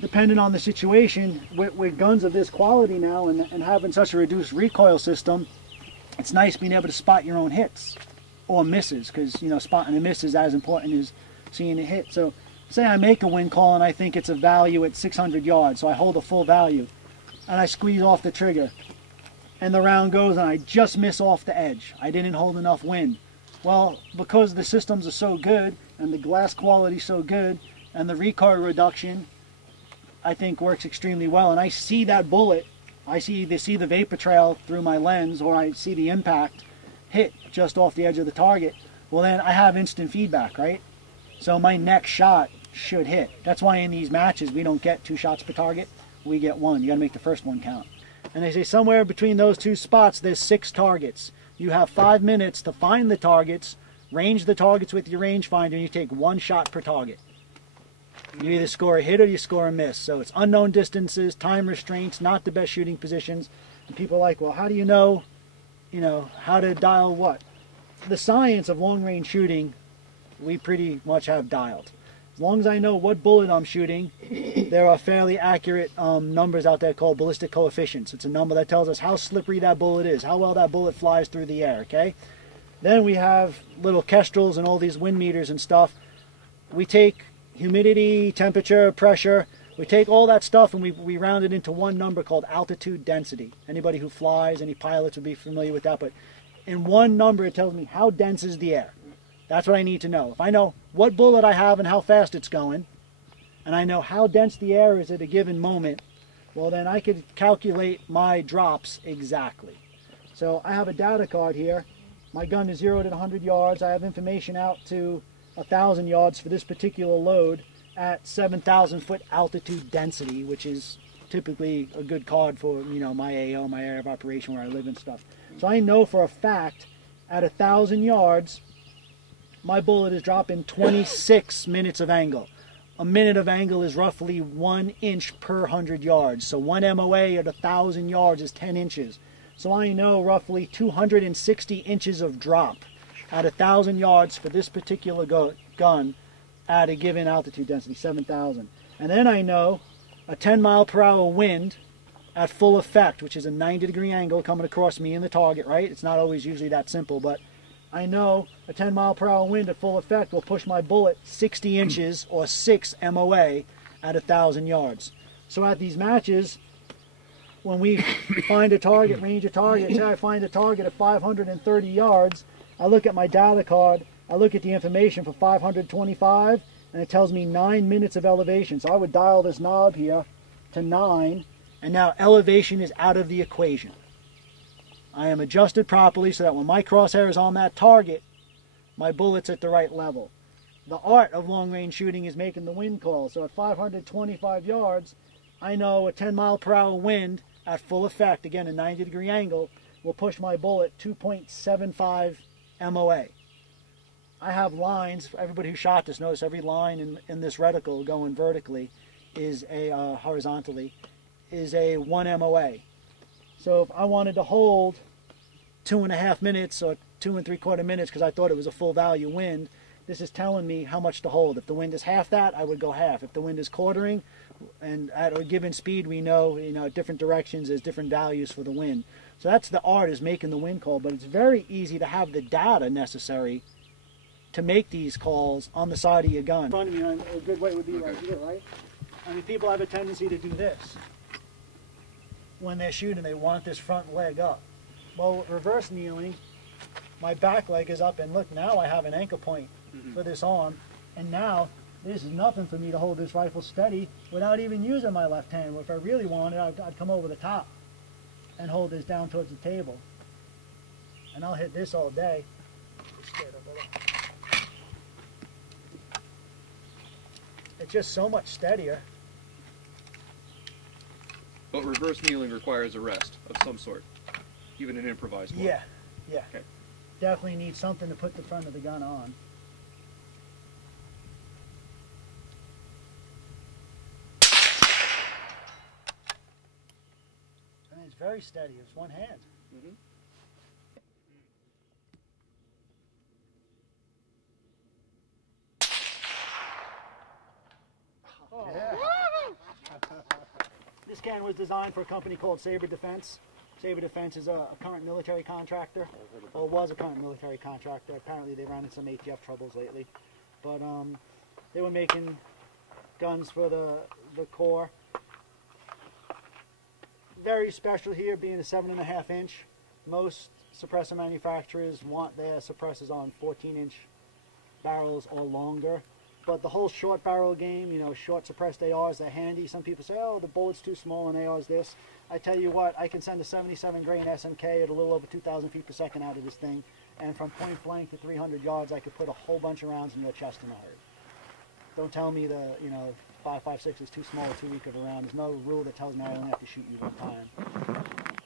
depending on the situation, with guns of this quality now and having such a reduced recoil system, it's nice being able to spot your own hits or misses, because, you know, spotting a miss is as important as seeing a hit. So say I make a wind call and I think it's a value at 600 yards, so I hold a full value and I squeeze off the trigger and the round goes and I just miss off the edge. I didn't hold enough wind. Well, because the systems are so good and the glass quality so good and the recoil reduction, I think, works extremely well, and I see that bullet, I see the vapor trail through my lens, or I see the impact hit just off the edge of the target, well then I have instant feedback, right? So my next shot should hit. That's why in these matches we don't get 2 shots per target, we get 1. You got to make the first one count. And they say somewhere between those 2 spots there's 6 targets. You have 5 minutes to find the targets, range the targets with your rangefinder, and you take 1 shot per target. You either score a hit or you score a miss. So it's unknown distances, time restraints, not the best shooting positions. And people are like, well, how do you know, how to dial what? The science of long-range shooting, we pretty much have dialed. As long as I know what bullet I'm shooting, there are fairly accurate numbers out there called ballistic coefficients. It's a number that tells us how slippery that bullet is, how well that bullet flies through the air, okay? Then we have little kestrels and all these wind meters and stuff. We take humidity, temperature, pressure, we take all that stuff and we round it into one number called altitude density. Anybody who flies, any pilots would be familiar with that, but in one number it tells me how dense is the air. That's what I need to know. If I know what bullet I have and how fast it's going, and I know how dense the air is at a given moment, well then I could calculate my drops exactly. So I have a data card here. My gun is 0 to 100 yards. I have information out to 1,000 yards for this particular load at 7,000 foot altitude density, which is typically a good card for, my AO, my area of operation where I live and stuff. So I know for a fact at 1,000 yards, my bullet is dropping 26 minutes of angle. A minute of angle is roughly 1 inch per 100 yards. So 1 MOA at 1,000 yards is 10 inches. So I know roughly 260 inches of drop at 1,000 yards for this particular gun at a given altitude density, 7,000. And then I know a 10 mile per hour wind at full effect, which is a 90-degree angle coming across me and the target, right? It's not always usually that simple, but I know a 10 mile per hour wind at full effect will push my bullet 60 inches or 6 MOA at 1,000 yards. So at these matches, when we find a target, range a target, say I find a target at 530 yards, I look at my data card, I look at the information for 525, and it tells me 9 minutes of elevation. So I would dial this knob here to 9, and now elevation is out of the equation. I am adjusted properly so that when my crosshair is on that target, my bullet's at the right level. The art of long-range shooting is making the wind call. So at 525 yards, I know a 10 mile per hour wind at full effect, again a 90-degree angle, will push my bullet 2.75 MOA. I have lines, for everybody who shot this, notice every line in this reticle going vertically is a, horizontally, is a 1 MOA. So if I wanted to hold 2.5 minutes or 2 3/4 minutes because I thought it was a full value wind, this is telling me how much to hold. If the wind is half that, I would go half. If the wind is quartering, and at a given speed, we know, at different directions, there's different values for the wind. So that's the art, is making the wind call, but it's very easy to have the data necessary to make these calls on the side of your gun. In front of you, a good way would be right here, right? I mean, people have a tendency to do this. When they're shooting, they want this front leg up. Well, reverse kneeling, my back leg is up, and look, now I have an anchor point for this arm, and now this is nothing for me to hold this rifle steady without even using my left hand. If I really wanted, I'd come over the top and hold this down towards the table, and I'll hit this all day. It's just so much steadier. But reverse kneeling requires a rest of some sort, even an improvised one. Yeah. Okay. Definitely need something to put the front of the gun on. And it's very steady. It's one hand. Oh. Yeah. This can was designed for a company called Saber Defense. Saber Defense is a current military contractor, or was a current military contractor. Apparently they ran into some ATF troubles lately. But they were making guns for the Corps. Very special here, being a 7.5 inch. Most suppressor manufacturers want their suppressors on 14-inch barrels or longer. But the whole short barrel game, you know, short suppressed ARs, they're handy. Some people say, oh, the bullet's too small and AR's this. I tell you what, I can send a 77 grain SMK at a little over 2,000 feet per second out of this thing, and from point blank to 300 yards, I could put a whole bunch of rounds in your chest in a hurry. Don't tell me the, you know, 5.56 is too small or too weak of a round. There's no rule that tells me I only have to shoot you one time.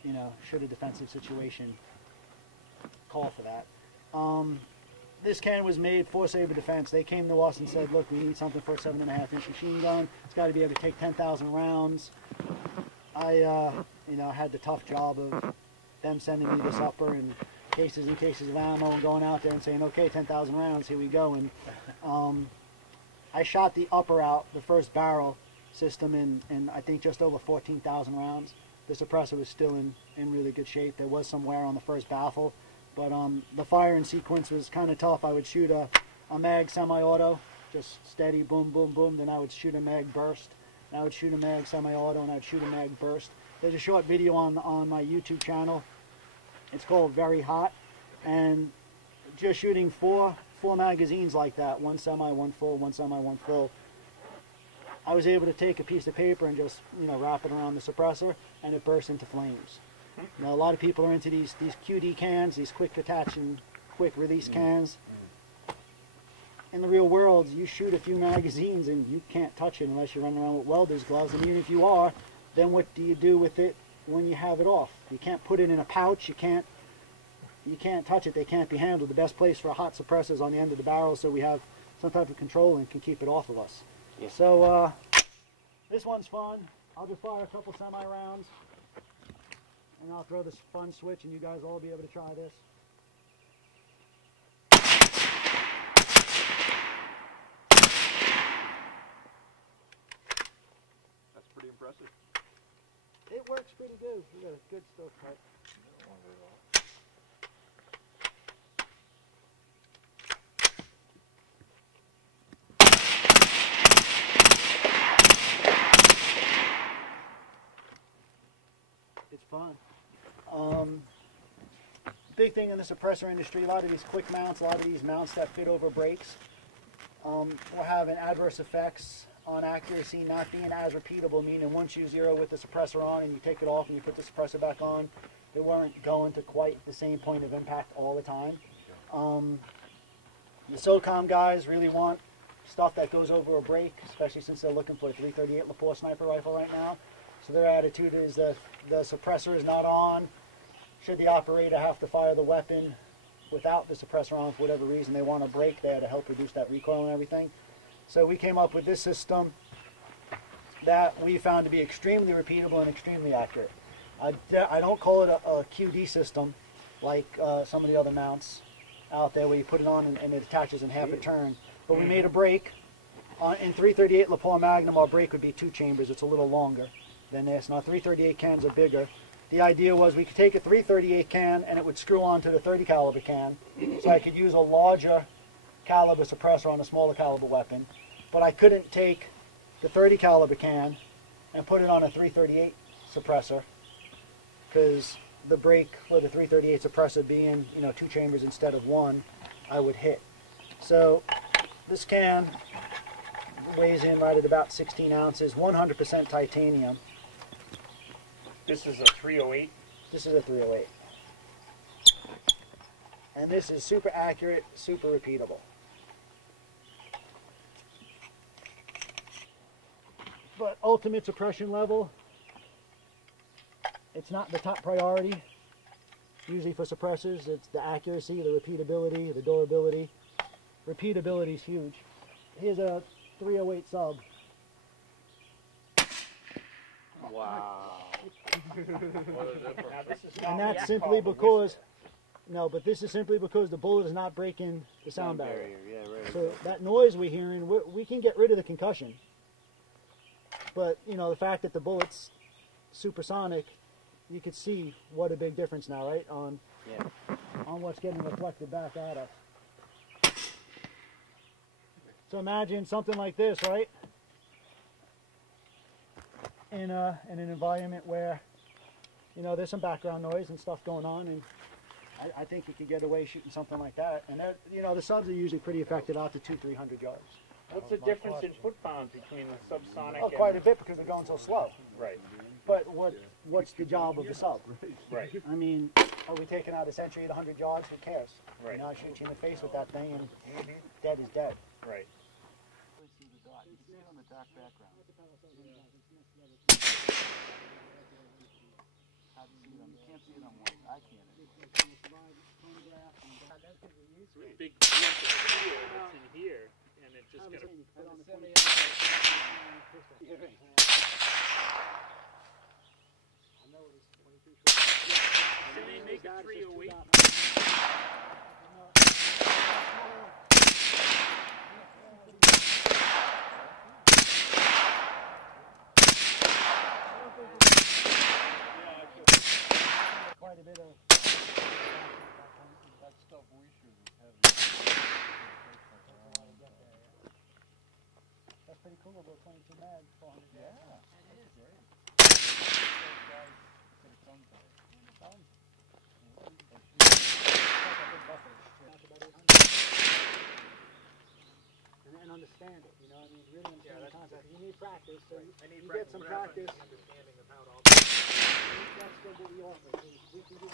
You know, should a defensive situation call for that. This can was made for Saber Defense. They came to us and said, look, we need something for a 7.5 inch machine gun. It's got to be able to take 10,000 rounds. I, you know, had the tough job of them sending me this upper and cases of ammo and going out there and saying, okay, 10,000 rounds, here we go. And I shot the upper out, the first barrel system, in I think just over 14,000 rounds. The suppressor was still in really good shape. There was some wear on the first baffle. But the firing sequence was kind of tough. I would shoot a mag semi-auto, just steady, boom, boom, boom. Then I would shoot a mag burst. And I would shoot a mag semi-auto, and I would shoot a mag burst. There's a short video on my YouTube channel. It's called Very Hot. And just shooting four magazines like that, one semi, one full, one semi, one full. I was able to take a piece of paper and just, you know, wrap it around the suppressor, and it burst into flames. You know, a lot of people are into these QD cans, these quick attach and quick release cans. In the real world, you shoot a few magazines and you can't touch it unless you're running around with welder's gloves. And even if you are, then what do you do with it when you have it off? You can't put it in a pouch. You can't touch it. They can't be handled. The best place for a hot suppressor is on the end of the barrel, so we have some type of control and can keep it off of us. Yeah. So this one's fun. I'll just fire a couple semi rounds. And I'll throw this fun switch and you guys will all be able to try this. That's pretty impressive. It works pretty good. We got a good stovepipe. It's fun. Big thing in the suppressor industry, a lot of these quick mounts, a lot of these mounts that fit over brakes, will have adverse effects on accuracy not being as repeatable, meaning once you zero with the suppressor on and you take it off and you put the suppressor back on, they weren't going to quite the same point of impact all the time. The SOCOM guys really want stuff that goes over a brake, especially since they're looking for a 338 Lapua sniper rifle right now. So their attitude is that the suppressor is not on. Should the operator have to fire the weapon without the suppressor on for whatever reason, they want a brake there to help reduce that recoil and everything. So we came up with this system that we found to be extremely repeatable and extremely accurate. I don't call it a QD system like some of the other mounts out there where you put it on and it attaches in half a turn. But we made a brake. In 338 Lapua Magnum, our brake would be 2 chambers. It's a little longer than this. Now 338 cans are bigger. The idea was we could take a 338 can and it would screw onto the 30 caliber can, so I could use a larger caliber suppressor on a smaller caliber weapon, but I couldn't take the 30 caliber can and put it on a 338 suppressor because the brake for the 338 suppressor being, you know, 2 chambers instead of 1, I would hit. So this can weighs in right at about 16 ounces, 100% titanium. This is a 308? This is a 308. And this is super accurate, super repeatable. But ultimate suppression level, it's not the top priority. Usually for suppressors, it's the accuracy, the repeatability, the durability. Repeatability is huge. Here's a 308 sub. Wow. And that's simply because, no, but this is simply because the bullet is not breaking the sound barrier. Yeah, right. So that noise we're hearing, we can get rid of the concussion. But, you know, the fact that the bullet's supersonic, you could see what a big difference now, right? On what's getting reflected back at us. So imagine something like this, right? In an environment where, you know, there's some background noise and stuff going on, and I think you could get away shooting something like that. And you know, the subs are usually pretty effective out to 200-300 yards. What's the difference in foot pounds between the subsonic? Oh, quite a bit, because they're going so slow. Right. But what's the job of the sub? Right. I mean, are we taking out a sentry at 100 yards? Who cares? Right. You know, I shoot you in the face with that thing, and dead is dead. Right. See the dot. You can see it on the dark background. Hard to see it on, you can't see it on white. I can't. Big chunk of steel that's in here, and it just got a... Can they make a 308? Quite a bit of... That stuff we shoot is heavy. That's pretty cool, about 22 mag, 400. Yeah, that's great. And understand it, you know, I mean, really understand the concept. You need practice, so you I need get some practice. understanding of how to... That's what we offer. We can do